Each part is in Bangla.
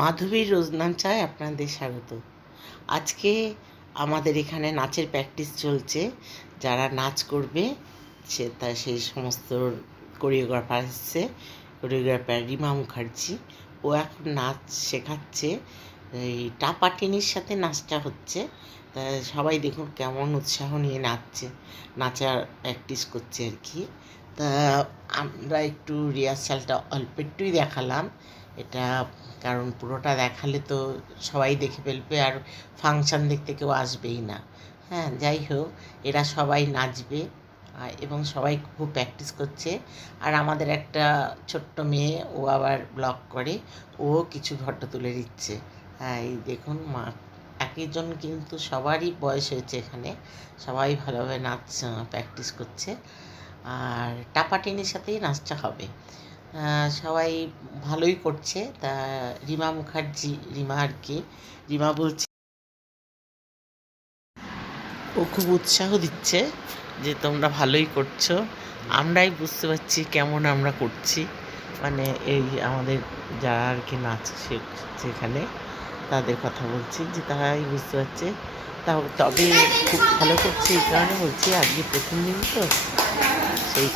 মাধবীর রোজনাঞ্চায় আপনাদের স্বাগত। আজকে আমাদের এখানে নাচের প্র্যাকটিস চলছে। যারা নাচ করবে সেই সমস্ত কোরিওগ্রাফার এসছে। কোরিওগ্রাফার রিমা মুখার্জি, ও এখন নাচ শেখাচ্ছে। এই টাপাটিনির সাথে নাচটা হচ্ছে। তা সবাই দেখুন কেমন উৎসাহ নিয়ে নাচার প্র্যাকটিস করছে আর কি। তা আমরা একটু রিহার্সালটা অল্প একটুই দেখালাম। এটা কারণ পুরোটা দেখালে তো সবাই দেখে ফেলবে, আর ফাংশান দেখতে কেউ আসবেই না। হ্যাঁ, যাই হোক, এরা সবাই নাচবে এবং সবাই খুব প্র্যাকটিস করছে। আর আমাদের একটা ছোট্ট মেয়ে, ও আবার ব্লগ করে, ও কিছু ফটো তুলে দিচ্ছে। হ্যাঁ, এই দেখুন একজন, কিন্তু সবারই বয়স হয়েছে এখানে, সবাই ভালোভাবে নাচ প্র্যাকটিস করছে। আর টাপাটিনির সাথেই নাচটা হবে। সবাই ভালোই করছে। তা রিমা মুখার্জি, রিমা বলছে, ও খুব উৎসাহ দিচ্ছে যে তোমরা ভালোই করছো। আমরাই বুঝতে পারছি কেমন আমরা করছি, মানে এই আমাদের যারা আর কি নাচ শেখছে এখানে, তাদের কথা বলছি যে তারাই বুঝতে পারছে। তবে খুব ভালো করছে, এই কারণে বলছি আজকে প্রথম দিন তো, সেই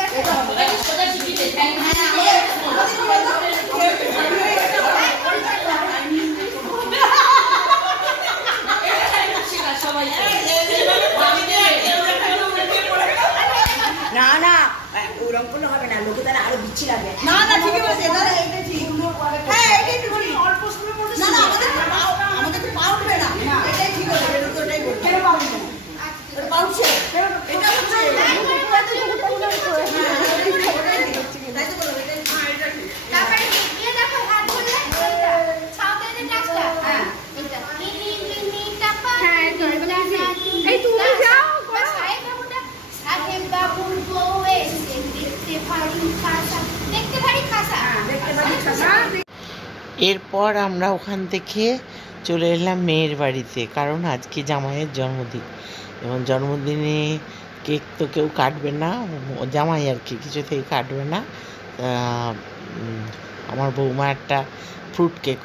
না না ওরকম কোনো হবে না, লোকে তারা আরো বিচ্ছি লাগবে। না না ঠিকই বলেছে দাদা, এটা ঠিক। হ্যাঁ এটাই ঠিক, অল্প সময় মধ্যে না না আমাদের তো পাও উঠবে না, এটাই ঠিক হবে। এটা তো এটাই বলতে কেন পাও উঠবে না, এটা পাও উঠছে, এটা হচ্ছে তাই তো বলো, এটাই ঠিক। তারপরে এ দেখো হাত ধরলে ছাউতে নাচটা, হ্যাঁ এটা মিনি মিনি টাপা, হ্যাঁ এই তুমি যাও সাহেব বাবুটা, সাহেব বাবুর বউ এসে দেখতে ভারী খাসা, দেখতে ভারী খাসা, দেখতে ভারী খাসা। এরপর আমরা ওখান থেকে চলে এলাম মেয়ের বাড়িতে, কারণ আজকে জামাইয়ের জন্মদিন, এবং জন্মদিনে কেক তো কেউ কাটবে না, জামাই আর কি কিছুতেই কাটবে না। আমার বৌমা একটা ফ্রুট কেক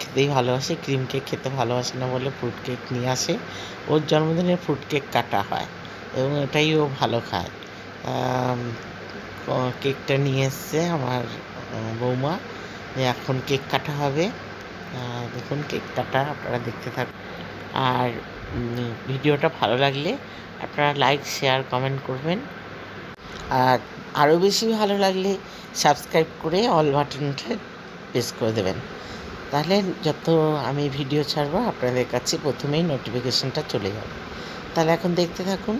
খেতেই ভালোবাসে, ক্রিম কেক খেতে ভালোবাসে না বলে ফ্রুট কেক নিয়ে আসে। ওর জন্মদিনে ফ্রুট কেক কাটা হয় এবং এটাই ও ভালো খায়। কেকটা নিয়ে এসছে আমার বৌমা, এখন কেক কাটা হবে। দেখুন কেক কাটা, আপনারা দেখতে থাকুন। আর ভিডিওটা ভালো লাগলে আপনারা লাইক, শেয়ার, কমেন্ট করবেন। আর আরও বেশি ভালো লাগলে সাবস্ক্রাইব করে অল বাটনটা প্রেস করে দেবেন, তাহলে যত আমি ভিডিও ছাড়বো আপনাদের কাছে প্রথমেই নোটিফিকেশনটা চলে যাবে। তাহলে এখন দেখতে থাকুন।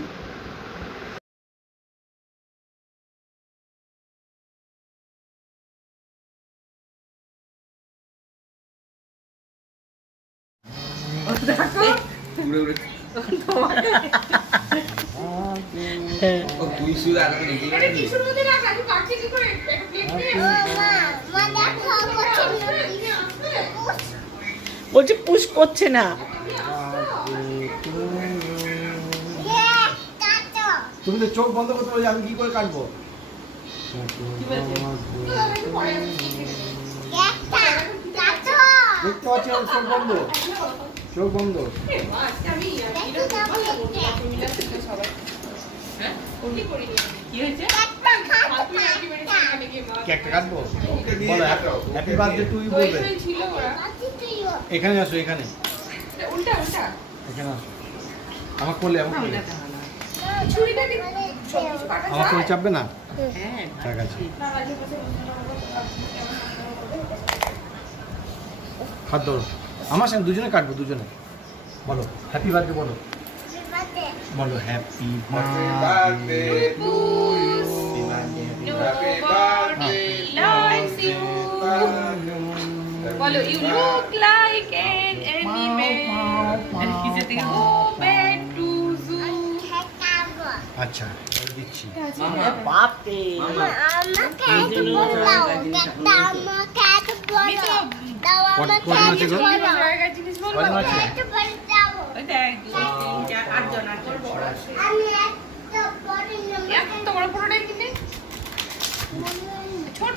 বলছি পুশ করছে না। তুমি তো চোখ বন্ধ করতে বলছো, আমি কি করে কাটবো? দেখতে পাচ্ছি আমার চোখ বন্ধ, চোখ বন্ধ। কেকটা কাটবো, বলো হ্যাপি বার্থডে টু ইউ বলবে। এখানে আসো, এখানে এখানে আসো, আমার কোলে, আমার কোলে চাপবে না? ঠিক আছে, হাত ধরো আমার সঙ্গে, দুজনে কাটবো, দুজনে। বলো হ্যাপি বার্থডে, বলো বলো happy birthday to you, happy birthday Follow, you look like an animal, and he's a thing open to zoo. আচ্ছা দিচ্ছি। বাপরে, তোমার পুরোটাই কিনে ছোট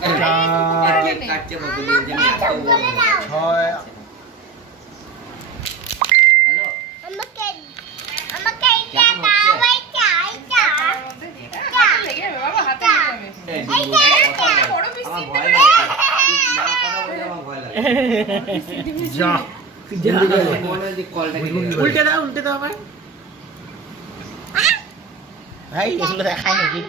ছয় যা উল্টে দাও ভাই ভাই এগুলো দেখায় নাকি